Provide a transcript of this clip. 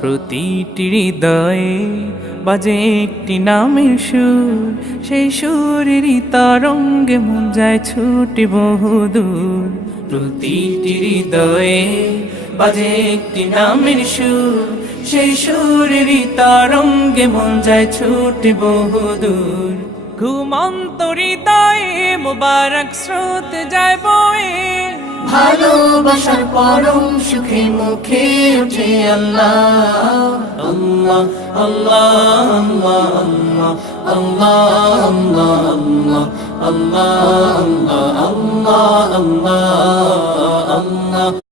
প্রতিটি হৃদয়ে বাজে একটি নামের সুর, সেই সুরেরই তরঙ্গে মন যায় ছুটে বহুদূর। প্রতিটি হৃদয়ে বাজে একটি নামের সুর, সেই সুরেরই তরঙ্গে মন যায় ছুটে বহুদূর। ঘুমন্ত হৃদয়ে মোবারক স্রোত যায় বয়ে, ভালোবাসার পরম সুখে মুখে ওঠে আল্লাহ আল্লাহ আল্লাহ আল্লাহ আল্লাহ আল্লাহ আল্লাহ আল্লাহ আল্লাহ আল্লাহ আল্লাহ।